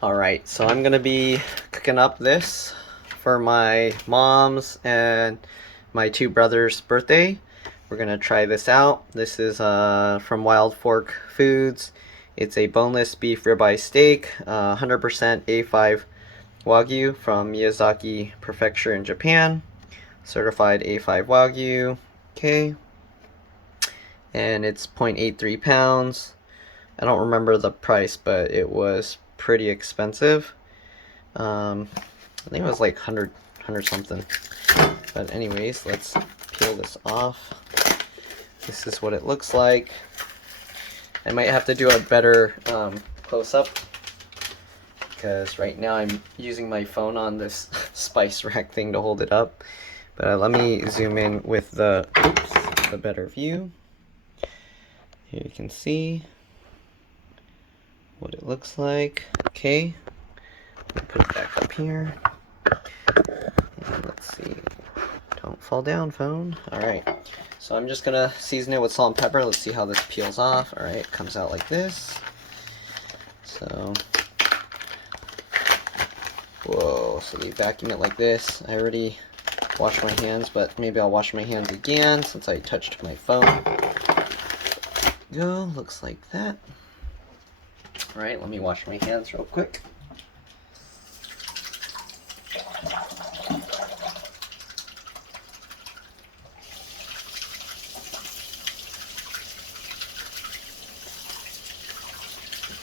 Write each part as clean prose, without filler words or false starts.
Alright, so I'm gonna be cooking up this for my mom's and my two brothers' birthday. We're gonna try this out. This is from Wild Fork Foods. It's a boneless beef ribeye steak, 100% A5 Wagyu from Miyazaki Prefecture in Japan. Certified A5 Wagyu. Okay. And it's 0.83 pounds. I don't remember the price, but it was pretty expensive. I think it was like 100 something. But anyways, let's peel this off. This is what it looks like. I might have to do a better close-up because right now I'm using my phone on this spice rack thing to hold it up. But let me zoom in with the better view. Here you can see what it looks like. Okay, put it back up here. And let's see. Don't fall down, phone. Alright, so I'm just gonna season it with salt and pepper. Let's see how this peels off. Alright, it comes out like this. So, whoa, so we vacuum it like this. I already washed my hands, but maybe I'll wash my hands again since I touched my phone. Go, looks like that. Alright, let me wash my hands real quick. Make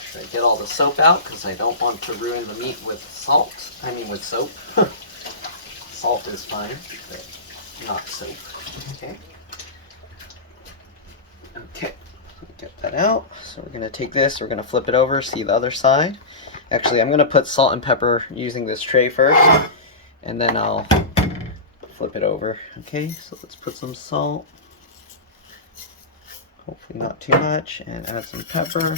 sure I get all the soap out because I don't want to ruin the meat with salt. I mean with soap. Salt is fine, but not soap. Okay. Okay. Get that out. So we're going to take this, we're going to flip it over, see the other side. Actually, I'm going to put salt and pepper using this tray first, and then I'll flip it over. Okay, so let's put some salt. Hopefully not too much, and add some pepper.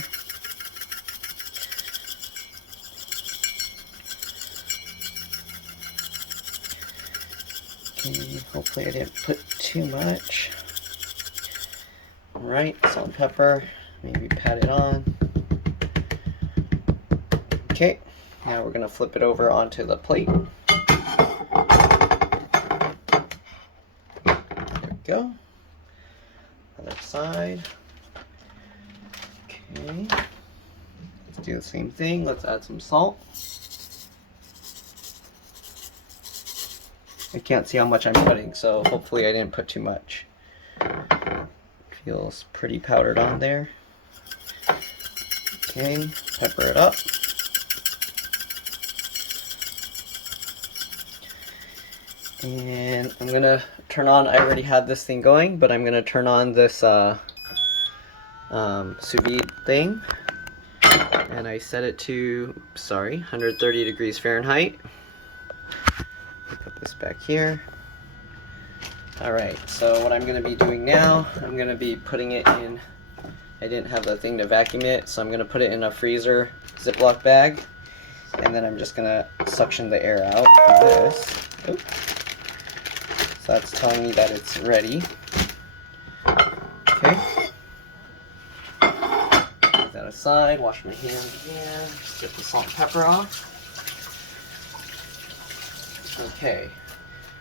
Okay, hopefully I didn't put too much. Alright, salt and pepper, maybe pat it on. Okay, now we're going to flip it over onto the plate. There we go. Other side. Okay, let's do the same thing. Let's add some salt. I can't see how much I'm putting, so hopefully I didn't put too much. Feels pretty powdered on there. Okay, pepper it up. And I'm gonna turn on, I already had this thing going, but I'm gonna turn on this sous vide thing. And I set it to, 130 degrees Fahrenheit. Put this back here. Alright, so what I'm going to be doing now, I'm going to be putting it in, I didn't have the thing to vacuum it, so I'm going to put it in a freezer Ziploc bag, and then I'm just going to suction the air out of this. Oops. So that's telling me that it's ready. Okay. Put that aside, wash my hands again, just get the salt and pepper off. Okay.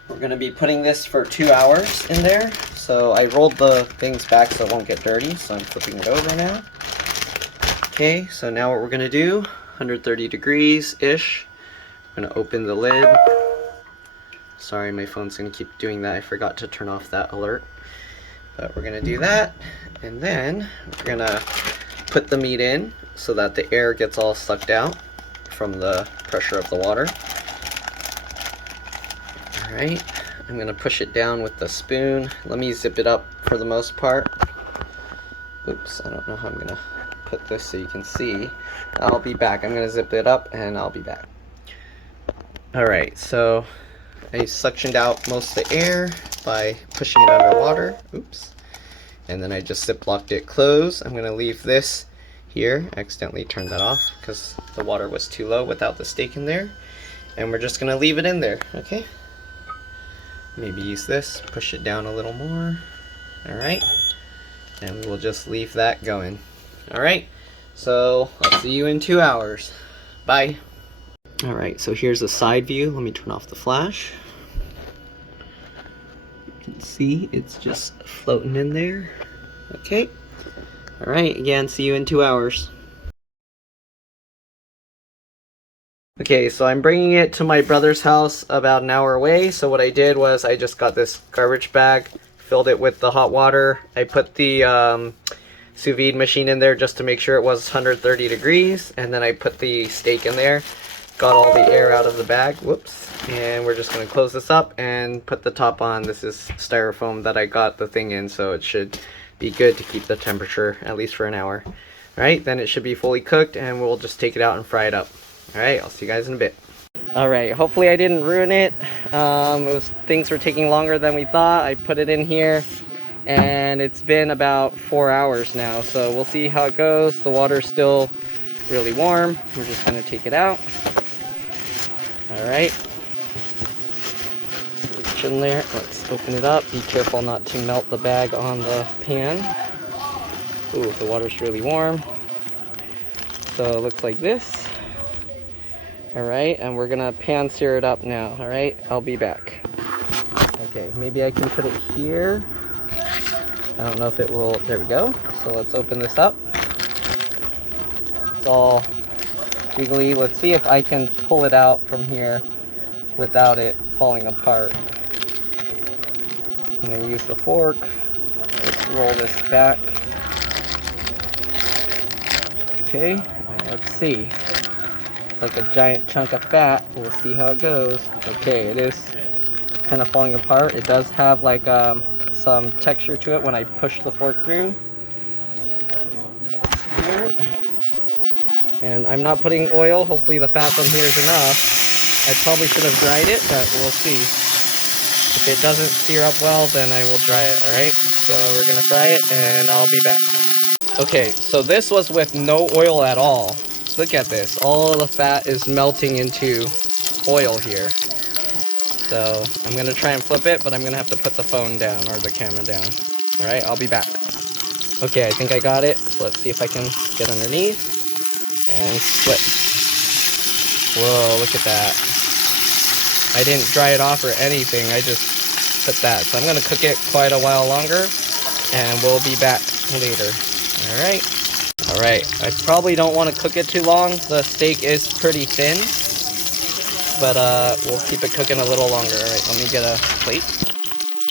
We're going to be putting this for 2 hours in there. So I rolled the things back so it won't get dirty, so I'm flipping it over now. Okay, so now what we're going to do, 130 degrees-ish. I'm going to open the lid. Sorry, my phone's going to keep doing that. I forgot to turn off that alert. But we're going to do that. And then we're going to put the meat in so that the air gets all sucked out from the pressure of the water. Alright, I'm going to push it down with the spoon. Let me zip it up for the most part. Oops, I don't know how I'm going to put this so you can see. I'll be back. I'm going to zip it up and I'll be back. Alright, so I suctioned out most of the air by pushing it underwater. Oops. And then I just ziplocked it closed. I'm going to leave this here. I accidentally turned that off because the water was too low without the steak in there. And we're just going to leave it in there, okay? Maybe use this, push it down a little more. Alright, and we'll just leave that going. Alright, so I'll see you in 2 hours. Bye. Alright, so here's a side view. Let me turn off the flash. You can see it's just floating in there. Okay. Alright, again, see you in 2 hours. Okay, so I'm bringing it to my brother's house about an hour away. So what I did was I just got this garbage bag, filled it with the hot water. I put the sous vide machine in there just to make sure it was 130 degrees. And then I put the steak in there, got all the air out of the bag. Whoops. And we're just going to close this up and put the top on. This is styrofoam that I got the thing in, so it should be good to keep the temperature at least for an hour. Alright, then it should be fully cooked and we'll just take it out and fry it up. Alright, I'll see you guys in a bit. Alright, hopefully I didn't ruin it. Things were taking longer than we thought. I put it in here and it's been about 4 hours now, so we'll see how it goes. The water's still really warm. We're just going to take it out. Alright. Reach in there. Let's open it up. Be careful not to melt the bag on the pan. Ooh, the water's really warm. So it looks like this. Alright, and we're gonna pan sear it up now. Alright, I'll be back. Okay, maybe I can put it here. I don't know if it will. There we go. So let's open this up. It's all wiggly. Let's see if I can pull it out from here without it falling apart. I'm gonna use the fork. Let's roll this back. Okay, and let's see. It's like a giant chunk of fat. We'll see how it goes. Okay, it is kind of falling apart. It does have like some texture to it when I push the fork through. Here. And I'm not putting oil. Hopefully the fat from here is enough. I probably should have dried it, but we'll see. If it doesn't sear up well, then I will dry it, alright? So we're gonna fry it and I'll be back. Okay, so this was with no oil at all. Look at this. All of the fat is melting into oil here. So I'm going to try and flip it, but I'm going to have to put the phone down or the camera down. Alright, I'll be back. Okay, I think I got it. So let's see if I can get underneath and flip. Whoa, look at that. I didn't dry it off or anything. I just put that. So I'm going to cook it quite a while longer and we'll be back later. Alright. Alright, I probably don't want to cook it too long. The steak is pretty thin, but we'll keep it cooking a little longer. Alright, let me get a plate.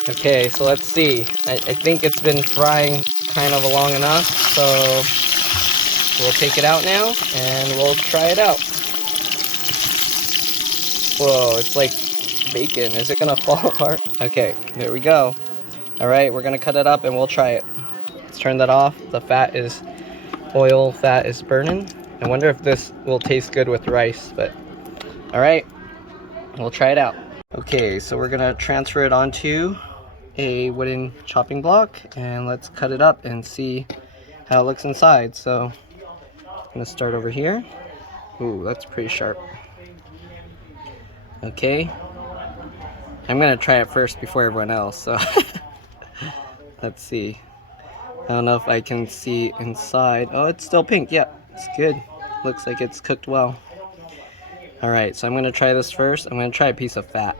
Okay, so let's see. I think it's been frying kind of long enough, so we'll take it out now and we'll try it out. Whoa, it's like bacon. Is it gonna fall apart? Okay, there we go. Alright, we're gonna cut it up and we'll try it. Let's turn that off. The fat is oil, fat is burning. I wonder if this will taste good with rice, but alright, we'll try it out. Okay, so we're gonna transfer it onto a wooden chopping block and let's cut it up and see how it looks inside. So I'm gonna start over here. Ooh, that's pretty sharp. Okay, I'm gonna try it first before everyone else, so let's see. I don't know if I can see inside. Oh, it's still pink. Yeah, it's good. Looks like it's cooked well. Alright, so I'm going to try this first. I'm going to try a piece of fat.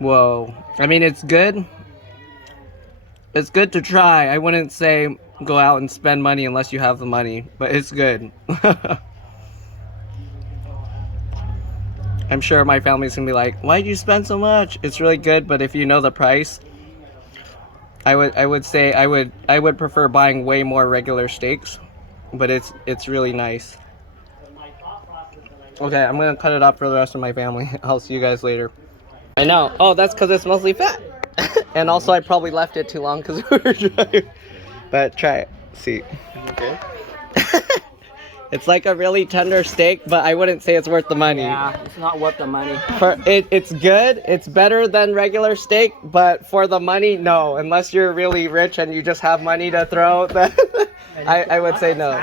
Whoa. I mean, it's good. It's good to try. I wouldn't say go out and spend money unless you have the money, but it's good. I'm sure my family's gonna be like, why'd you spend so much? It's really good, but if you know the price, I would say I would prefer buying way more regular steaks, but it's really nice. Okay, I'm gonna cut it up for the rest of my family. I'll see you guys later. I know. Oh, that's because it's mostly fat. And also I probably left it too long because we were driving. But try it. See. Okay. It's like a really tender steak, but I wouldn't say it's worth the money. Yeah, it's not worth the money. It's good. It's better than regular steak, but for the money, no. Unless you're really rich and you just have money to throw, then I would say no.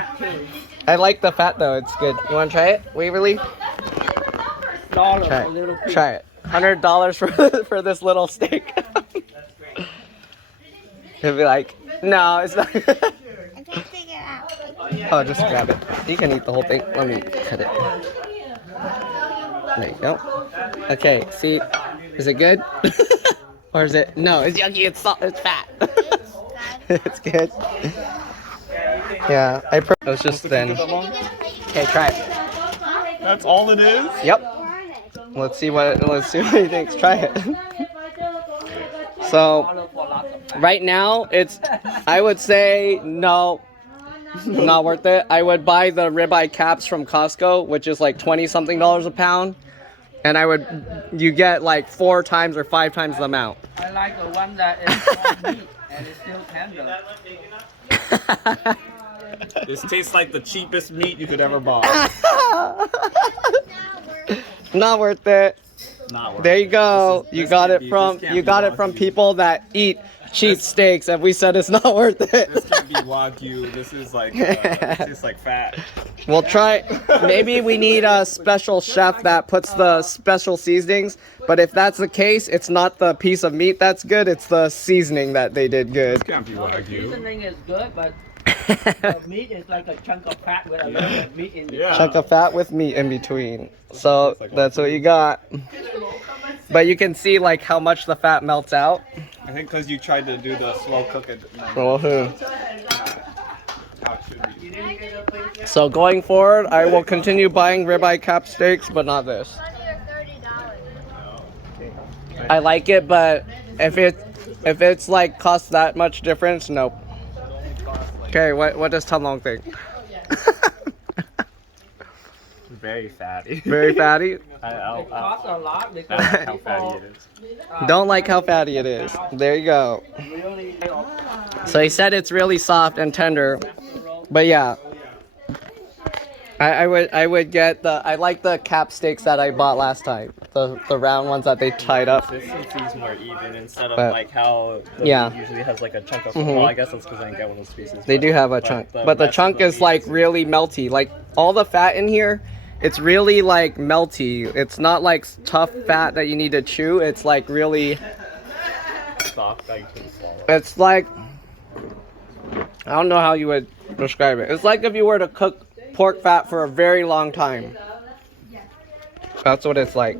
I like the fat though. It's good. You want to try it, Waverly? Try it. Try it. $100 for this little steak. It'd be like No, it's not. I can't figure out. Oh, just grab it. You can eat the whole thing. Let me cut it. There you go. Okay, see, is it good? Or is it? No, it's yucky. It's fat. It's good. Yeah, it's just thin. Okay, try it. That's all it is? Yep. Let's see what he thinks. Try it. So, right now I would say no, not worth it. I would buy the ribeye caps from Costco, which is like $20-something a pound, and you get like 4 times or 5 times the amount. I like the one that is all meat and it's still tender. This tastes like the cheapest meat you could ever buy. Not worth it. Not worth There you go. This You got can't it be- from this can't be Wagyu. people that eat cheap steaks, and we said it's not worth This it. can't be Wagyu. This is like, this tastes like fat. We'll try. Maybe we need a special chef that puts the special seasonings. But if that's the case, it's not the piece of meat that's good. It's the seasoning that they did good. This can't be Wagyu. Seasoning is good, but the meat is like a chunk of fat with a little bit of meat in it. Yeah. Chunk of fat with meat in between. So that's what you got. But you can see like how much the fat melts out. I think because you tried to do the slow cook it. Well, How it should be. so going forward, I will continue buying ribeye cap steaks, but not this. I like it, but if it's like cost that much difference, nope. Okay, what does Tanlong think? Very fatty. Very fatty? It costs a lot I because like how fatty it is. Don't like how fatty it is. There you go. really So he said it's really soft and tender, but yeah. I would get I like the cap steaks that I bought last time. The round ones that they tied up. Consistency's more even instead of But- like how the Yeah. meat usually has like a chunk of. Mhm. Well, I guess that's because I didn't get one of those pieces. They but- do have a chunk, but the rest of chunk the is meat like really melty. Like all the fat in here, it's really like melty. It's not like tough fat that you need to chew. It's like really, soft that you can swallow. it's like, I don't know how you would describe it. It's like if you were to cook pork fat for a very long time. That's what it's like.